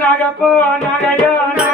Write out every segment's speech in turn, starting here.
నాగపో నాగయో నాగ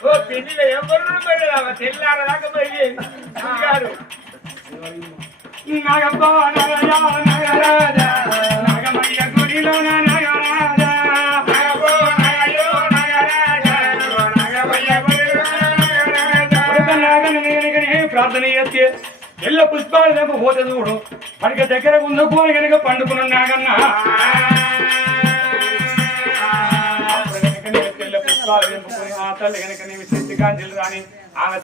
ఓ పెళ్ళిలో ఎవరు పెళ్ళావా తెల్లారదాకా పోయి గారు నగబో నగరా నగరాజా నగమయ్య గుడిలో ప్రార్థన చేస్తే ఎల్ల పుష్పాలు పోతే చూడు. మనకి దగ్గర ఉందో కోని కనుక పండుకున్నాగన్నా పుష్పాలు ఆ తల్లి కనుక నీ విశేష కాంజలు రాని ఆమె